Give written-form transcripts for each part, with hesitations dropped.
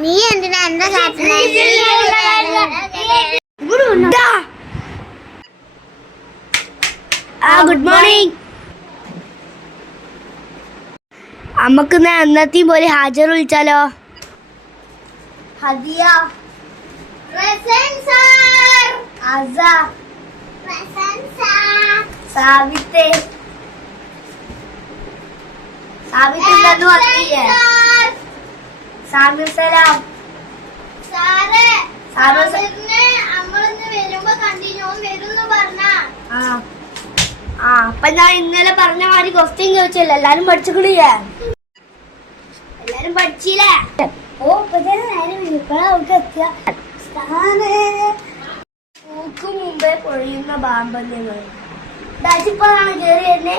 നീ എന്തിനാ എന്താ ഗുഡ് മോർണിംഗ്. നമുക്ക് എന്നത്തെയും പോലെ ഹാജർ വിളിച്ചാലോ? ഹദിയ, അസ, സാബിത്തെ സാബിത്തുണ്ടെന്ന് പറഞ്ഞില്ലേ? സാബിർ സലാം. അപ്പൊ ഞാൻ ഇന്നലെ പറഞ്ഞ മാതിരി ക്വസ്റ്റ്യൻ ചോദിച്ചല്ലോ, എല്ലാരും പഠിച്ചില്ലേ? എല്ലാരും പഠിച്ചില്ലേ? പൂക്ക് മുമ്പേ പൊഴിയുന്ന പാമ്പന്യങ്ങൾ. ഡാച്ചിപ്പോഴാണ് കേറി തന്നെ.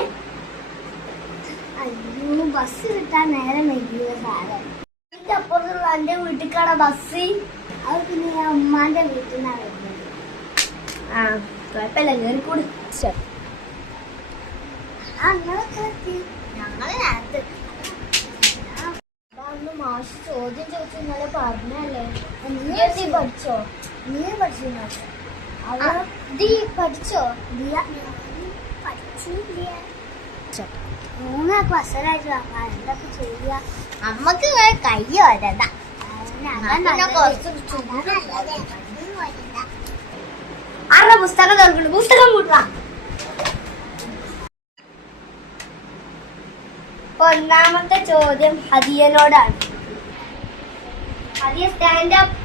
അയ്യോ, ബസ് കിട്ടാൻ നേരം വൈകിയ സാറേ. എന്റെ അപ്പുറത്തുള്ള എന്റെ വീട്ടിലേക്കാണ് ബസ്. അത് പിന്നെ ഞാൻ ഉമ്മാന്റെ വീട്ടിൽ നിന്നാണ് വരുന്നത്. കുഴപ്പമില്ല, കേറിക്കൂടി. ഞങ്ങള് നേരത്തെ മാഷ് ചോദ്യം ചോദിച്ചു ഇന്നലെ പറഞ്ഞല്ലേ. നീ പഠിച്ചോ? നീ പഠിച്ചു? നീ പഠിച്ചോ? മൂന്നൊക്കെ അസലായിട്ട് വാങ്ങാൻ എന്തൊക്കെ ചെയ്യാ? അമ്മക്ക് കയ്യോ വരണ്ട. ആരുടെ പുസ്തകം തുറക്കണു? പുസ്തകം കൂട്ടാ. ഒന്നാമത്തെ ചോദ്യം ഹദിയനോടാണ്. ഹദിയ സ്റ്റാൻഡ് അപ്പ്.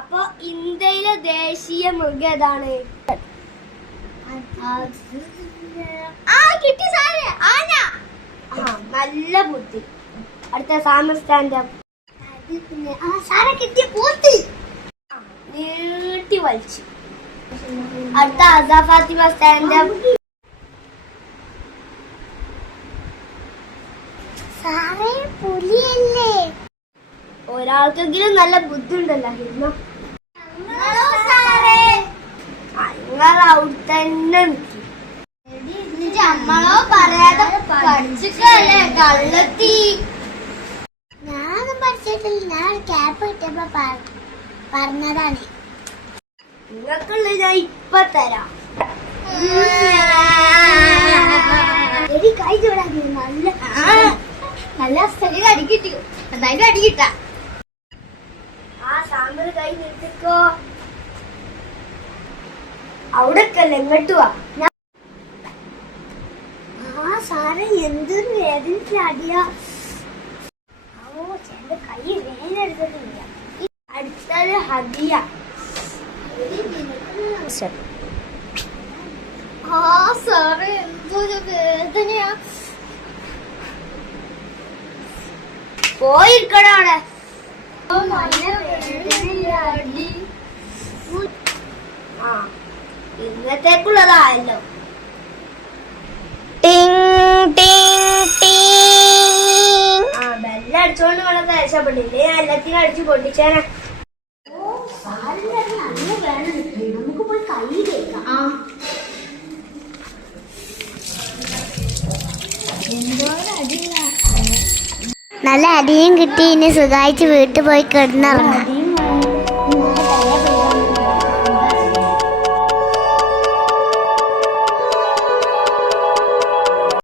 അപ്പൊ ഇന്ത്യയിലെ ദേശീയ മൃഗം ഏതാണ്? കിട്ടി സാറേ, ആന. നല്ല ബുദ്ധി. അടുത്ത സാമർ സ്റ്റാൻഡ് അപ്പ്. നീട്ടി വലിച്ചു. അടുത്ത അസ ഫാത്തിമ സ്റ്റാൻഡ് അപ്പ്. സാറേ പുലിയല്ലേ? ഒരാൾക്കെങ്കിലും നല്ല ബുദ്ധി ഉണ്ടല്ലോ. നിങ്ങൾ അവിടെ തന്നെ നമ്മളോ പറയാതെ പഠിച്ചിട്ടല്ലേ കള്ളത്തി. ഞാനൊന്നും പഠിച്ചിട്ടില്ല. ഞാൻ ക്യാപ്പ് കിട്ടിയപ്പോ പറഞ്ഞതാണ്. നിങ്ങൾക്കുള്ള ഞാൻ ഇപ്പൊ തരാം. കൈ ചൂടാക്കി. നല്ല സ്ഥലം അടി കിട്ടി. എന്തായാലും അടി കിട്ടാ. സാമ്പിൾ കൈ നിർത്തിക്കോ. അവിടക്കല്ല, ഇങ്ങോട്ട് വാ. സാറേ എന്തൊരു വേദനത്തിൽ അടിയാ. എന്റെ കൈ വേദനെടുത്തിട്ടില്ല. അടുത്തത് ഹദിയ. സാറേ എന്തൊരു വേദനയാ. പോയിരിക്കണോ അവിടെ? ഇന്നത്തേക്കുള്ളതായല്ലോ. ബെല്ലടിച്ചോണ്ട് നിങ്ങളൊക്കെ രക്ഷപ്പെട്ടില്ലേ? എല്ലാത്തിനും അടിച്ചു പൊട്ടിച്ചേനെ. നമുക്ക് പോയി കൈ കേൾക്കാം. നല്ല അടിയും കിട്ടി. ഇനി സുഖമായിട്ട് വീട്ടിൽ പോയി കിടന്നിറങ്ങാം.